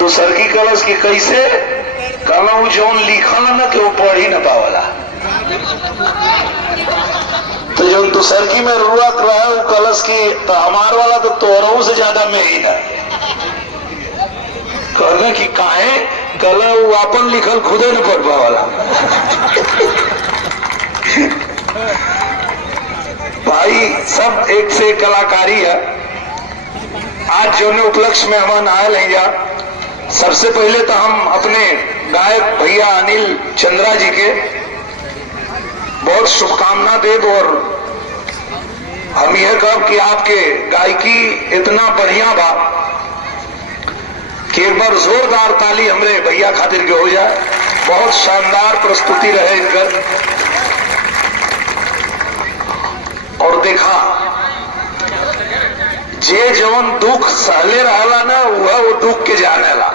दूसर की कलश की कैसे कहूं जौन लिखल ना कि वो पढ़ ही न पावला, तो जो दूसर की में रुआत रहा वो कलश की, तो हमार वाला तो तोरों से ज्यादा में ही ना कहना कि काहे कल वो अपन लिखल खुदे न पढ़ पावला। भाई सब एक से एक कलाकारी है। आज जो ने उपलक्ष्य में हम आयल हैं जा, सबसे पहले तो हम अपने गायक भैया अनिल चंद्रा जी के बहुत शुभकामना देव, और हम यह कह कि आपके गायकी इतना बढ़िया बा कि एक बार जोरदार ताली हमरे भैया खातिर के हो जाए। बहुत शानदार प्रस्तुति रहे इनकर। और देखा जे जवन दुख सहले रहला ना वह वो दुख के जानेला।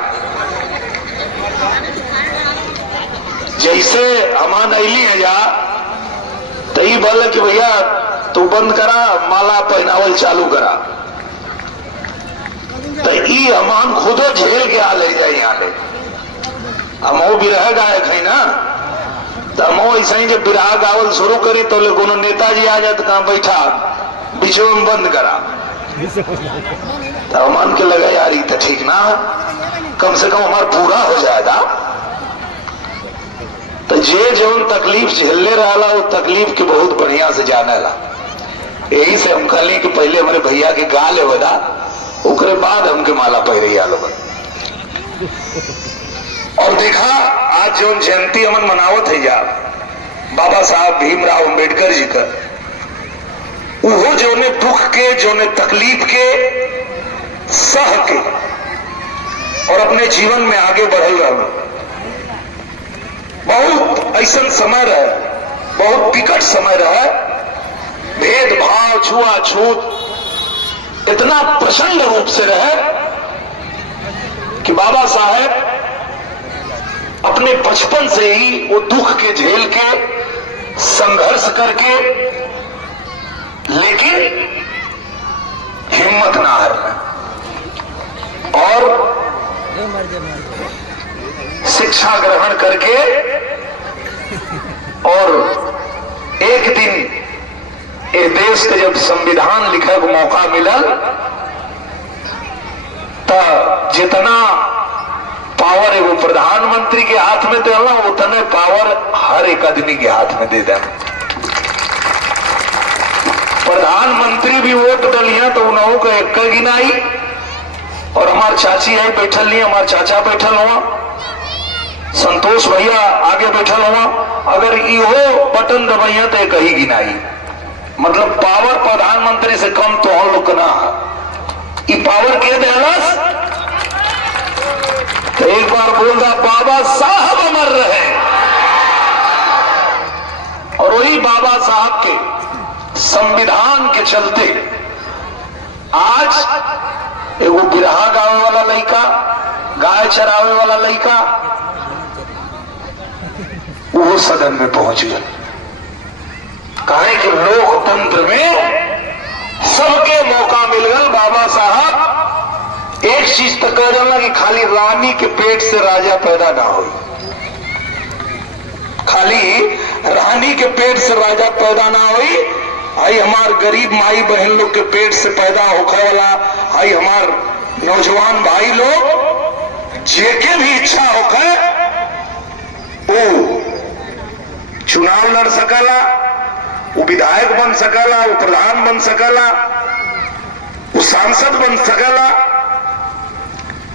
जैसे हमान अली है जा तई बोले कि भैया तू बंद करा, माला पहनावल चालू करा, तो ई हमान खुदो झेल के आ ले जाए यहाँ ले। हम बिरह गायक है ना, तो हम ऐसा ही जब बिरह गावल शुरू करी तो कोनो नेताजी आ जाए तो कहा बैठा बीचों में बंद करा, तो मान के लगा यार ये तो ठीक ना, कम से कम हमारा पूरा हो जाएगा। तो जे जो तकलीफ झेलने रहा वो तकलीफ के बहुत बढ़िया से जाने ला। यही से हम कहली कि पहले हमारे भैया के गा ले बदा, उसके बाद हमके माला पहरे आलो। और देखा आज जो जयंती हमन मनावत है जा बाबा साहब भीमराव अंबेडकर जी का, वो जो ने दुख के जो ने तकलीफ के सह के और अपने जीवन में आगे बढ़ल रहा। बहुत ऐसा समय रहे, बहुत विकट समय रहे, भेदभाव छुआछूत इतना प्रचंड रूप से रहे कि बाबा साहेब अपने बचपन से ही वो दुख के झेल के संघर्ष करके, लेकिन हिम्मत ना हारना और शिक्षा ग्रहण करके, और एक दिन ये देश के जब संविधान लिखे को मौका मिलल तो जितना पावर है वो प्रधानमंत्री के हाथ में देना, उतने पावर हर एक आदमी के हाथ में दे देना। प्रधानमंत्री भी वोट डलिया तो उन्होंने को एक गिनाई, और हमारे चाची है बैठल नहीं, हमारे चाचा बैठल हुआ, संतोष भैया आगे बैठल हुआ, अगर इहो बटन दबाइया तो एक ही गिनाई। मतलब पावर प्रधानमंत्री से कम तो हम लोग ना, ये पावर के देलस। तो एक बार बोल रहा बाबा साहब अमर रहे, और वही बाबा साहब के संविधान के चलते आज एगो बिरहा गावे वाला लड़का, गाय चरावे वाला लड़का वो सदन में पहुंच गया। कहे कि लोकतंत्र में सबके मौका मिल गया। बाबा साहब एक चीज तो कह रहा कि खाली रानी के पेट से राजा पैदा ना हो, खाली रानी के पेट से राजा पैदा ना हो, आई हमार गरीब माई बहन लोग के पेट से पैदा होने वाला, आई हमार नौजवान भाई लोग जेके भी इच्छा होकर वो चुनाव लड़ सकला, वो विधायक बन सकला, वो प्रधान बन सकला, वो सांसद बन सकला।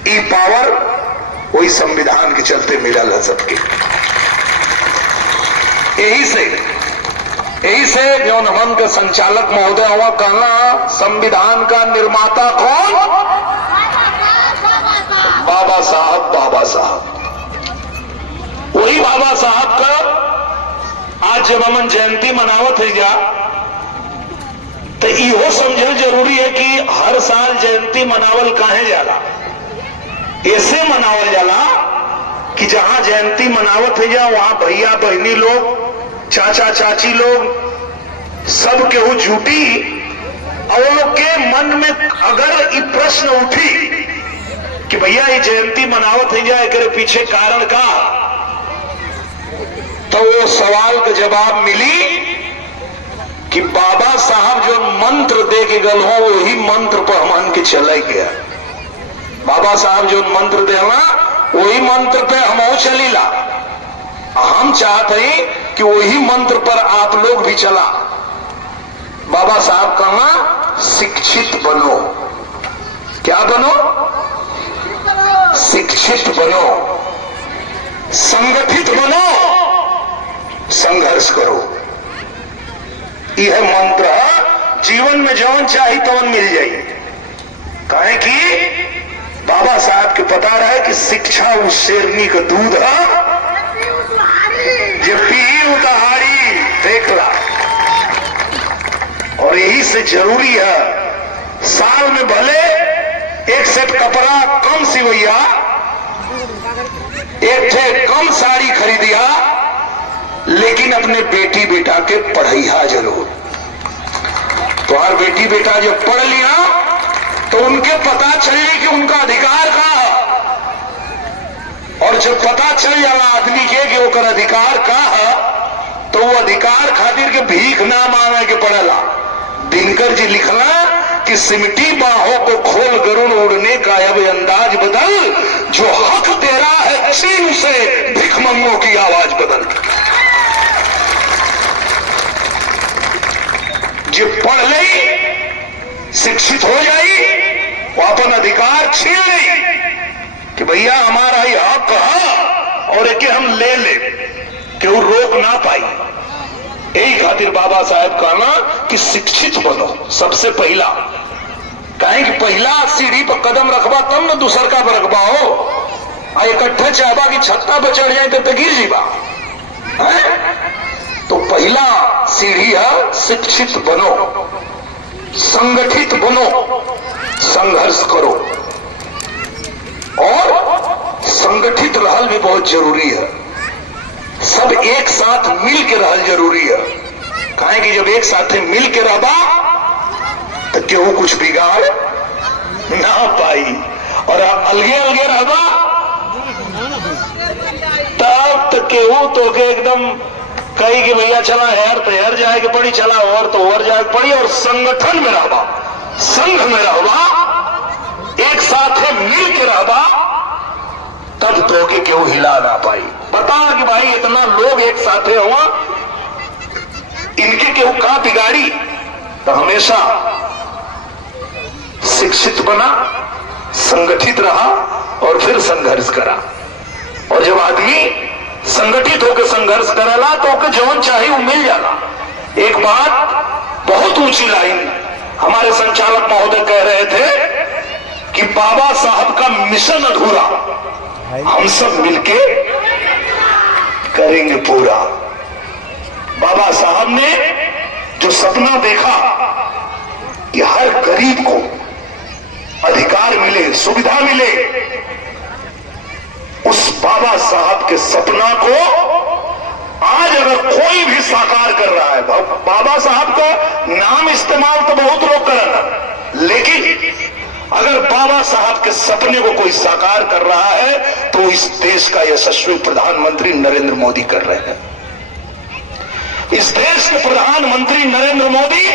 ई पावर वही संविधान के चलते मिलल है सबके। यही से जो हमन के संचालक महोदय हुआ कहना, संविधान का निर्माता कौन? बाबा साहब। बाबा साहब, वही बाबा साहब का आज जब हमन जयंती मनावत है जा, तो इहो समझना जरूरी है कि हर साल जयंती मनावल काहे जाला। ऐसे मनावल जाला कि जहां जयंती मनावत है जा वहां भैया बहनी लोग, चाचा चाची लोग सब केहू जुटी, और लोग के मन में अगर ये प्रश्न उठी कि भैया ये जयंती मनावत है जाए करे पीछे कारण का, तो वो सवाल का जवाब मिली कि बाबा साहब जो मंत्र दे के गल हो वही मंत्र पर हमन के चले गया। बाबा साहब जो मंत्र देना वही मंत्र पे हम चलीला। हम चाहते हैं कि वही मंत्र पर आप लोग भी चला। बाबा साहब कहना शिक्षित बनो। क्या बनो? शिक्षित बनो, संगठित बनो, संघर्ष करो। यह मंत्र जीवन में जौन चाहे तवन मिल जाए। कहे कि बाबा साहब के पता रहे कि शिक्षा उस शेरनी का दूध है जो पी उतारी देखला। और यही से जरूरी है साल में भले एक सेट कपड़ा कम सिवैया, एक ठे कम साड़ी खरीदिया, लेकिन अपने बेटी बेटा के पढ़ैया जरूर। तो हर बेटी बेटा जब पढ़ लिया तो उनके पता चले कि उनका अधिकार का है। और जब पता चल जाला आदमी के कि ओकर अधिकार का है, तो वो अधिकार खातिर के भीख ना मांगे के पड़ेला। दिनकर जी लिखला कि सिमटी बाहों को खोल गरुड़ उड़ने का अब अंदाज बदल, जो हक दे रहा है चीन से भिखमंगों की आवाज बदल। जो पढ़ ले शिक्षित हो जाई, वो अपन अधिकार छीन ले कि भैया हमारा ही हक है और एक हम ले ले कि वो रोक ना पाई। यही खातिर बाबा साहब कहना कि शिक्षित बनो सबसे पहला। कहें कि पहला सीढ़ी पर कदम रखबा तब न दूसर का पर रखबा हो। इकट्ठे चाहबा कि छत्ता पर चढ़ जाए तो गिर जीबा। तो पहला सीढ़ी है शिक्षित बनो, संगठित बनो, संघर्ष करो। और संगठित रहल भी बहुत जरूरी है। सब एक साथ मिल के रहल जरूरी है। कहें कि जब एक साथ मिल के रहबा तो केहू कुछ बिगाड़ ना पाई, और अलगे अलगे रहबा तब तो केहू तो के एकदम कही कि भैया चला यार तो यार जाए के पड़ी, चला और तो और जाए के पड़ी। और संगठन में रहबा, संघ में रहबा, एक साथ मिल के रहबा, तब तो के केहू हिला ना पाई। बता कि भाई इतना लोग एक साथ हुआ, इनके केहू का बिगाड़ी। तो हमेशा शिक्षित बना, संगठित रहा और फिर संघर्ष करा। और जब आदमी संगठित होकर संघर्ष करेला तो ओके जौन चाहे वो मिल जाला। एक बात बहुत ऊंची लाइन हमारे संचालक महोदय कह रहे थे कि बाबा साहब का मिशन अधूरा, हम सब मिलके करेंगे पूरा। बाबा साहब ने जो सपना देखा कि हर गरीब को अधिकार मिले, सुविधा मिले, उस बाबा साहब के सपना को आज अगर कोई भी साकार कर रहा है, बाबा साहब का नाम इस्तेमाल तो बहुत लोग कर, लेकिन अगर बाबा साहब के सपने को कोई साकार कर रहा है तो इस देश का यशस्वी प्रधानमंत्री नरेंद्र मोदी कर रहे हैं। इस देश के प्रधानमंत्री नरेंद्र मोदी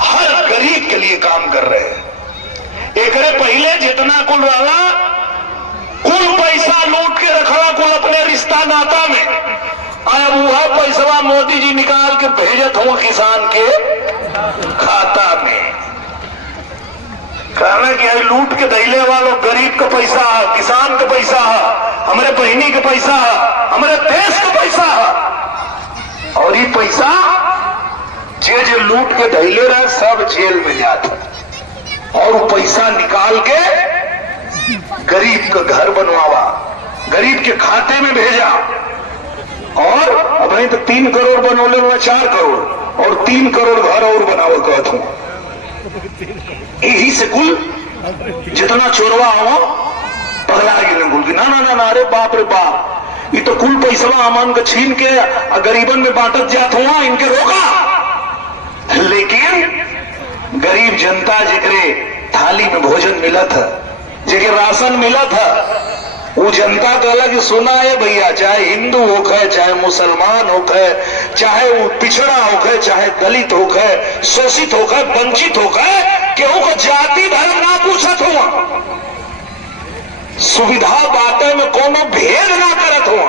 हर गरीब के लिए काम कर रहे हैं। एक पहले जितना कुल रहा कुल पैसा लूट के रखना कुल अपने रिश्ता नाता में, अब वह पैसा मोदी जी निकाल के भेजत हो किसान के खाता में। कहना कि लूट के दैले वालों गरीब का पैसा है, किसान का पैसा है, हमारे बहनी का पैसा है, हमारे देश का पैसा है। और ये पैसा जे लूट के दैले रहे सब जेल में जाता। और वो पैसा निकाल के गरीब का घर बनवावा, गरीब के खाते में भेजा। और अब नहीं तो 3 करोड़ बनोले हुआ 4 करोड़ और 3 करोड़ घर और बनाओ कहता हूं। यही से कुल जितना चोरवा हो पगला गिर की ना ना ना ना, अरे बाप रे बाप, ये तो कुल पैसा अमन का छीन के गरीबन में बांटत जात हुआ, इनके रोका। लेकिन गरीब जनता जिकरे थाली में भोजन मिला था जेके राशन मिला था वो जनता कहला कि सुना है भैया, चाहे हिंदू होखे, चाहे मुसलमान होखे, चाहे वो पिछड़ा होखे, चाहे दलित होखे, शोषित होखे, वंचित होखे, केहू को जाति धर्म ना पूछत हुआ, सुविधा बांटे में कोनो भेद ना करत हुआ।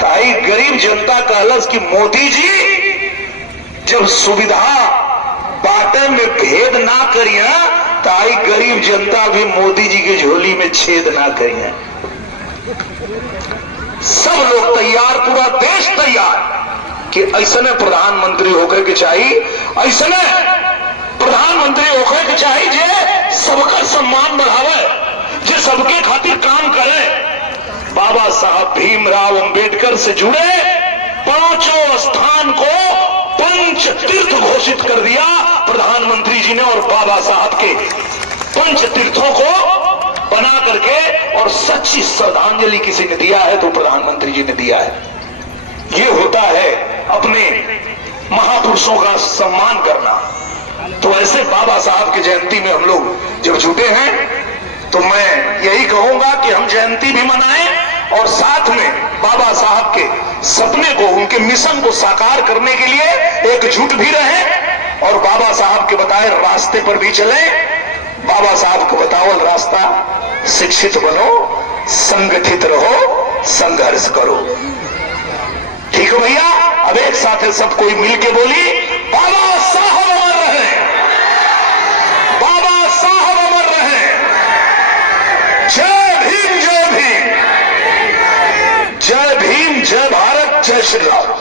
ताई गरीब जनता कहलस कि मोदी जी जब सुविधा बांटे में भेद ना करिए, ताई गरीब जनता भी मोदी जी की झोली में छेद ना करिए। सब लोग तैयार, पूरा देश तैयार कि ऐसने प्रधानमंत्री होकर के चाहिए, ऐसने प्रधानमंत्री होकर के चाहिए जे सबका सम्मान बढ़ावे, जे सबके खातिर काम करे। बाबा साहब भीमराव अंबेडकर से जुड़े पांचों स्थान को पंच तीर्थ घोषित कर दिया प्रधानमंत्री जी ने, और बाबा साहब के पंच तीर्थों को बना करके, और सच्ची श्रद्धांजलि किसी ने दिया है तो प्रधानमंत्री जी ने दिया है। ये होता है अपने महापुरुषों का सम्मान करना। तो ऐसे बाबा साहब की जयंती में हम लोग जब जुटे हैं तो मैं यही कहूंगा कि हम जयंती भी मनाएं और साथ में बाबा साहब के सपने को, उनके मिशन को साकार करने के लिए एकजुट भी रहें और बाबा साहब के बताए रास्ते पर भी चलें। बाबा साहब को बताओ रास्ता, शिक्षित बनो, संगठित रहो, संघर्ष करो। ठीक है भैया, अब एक साथ सब कोई मिलके बोली, बाबा साहब अमर रहे, बाबा साहब अमर रहे, जय भीम, जय भीम, जय भीम, जय भारत, जय श्री राम।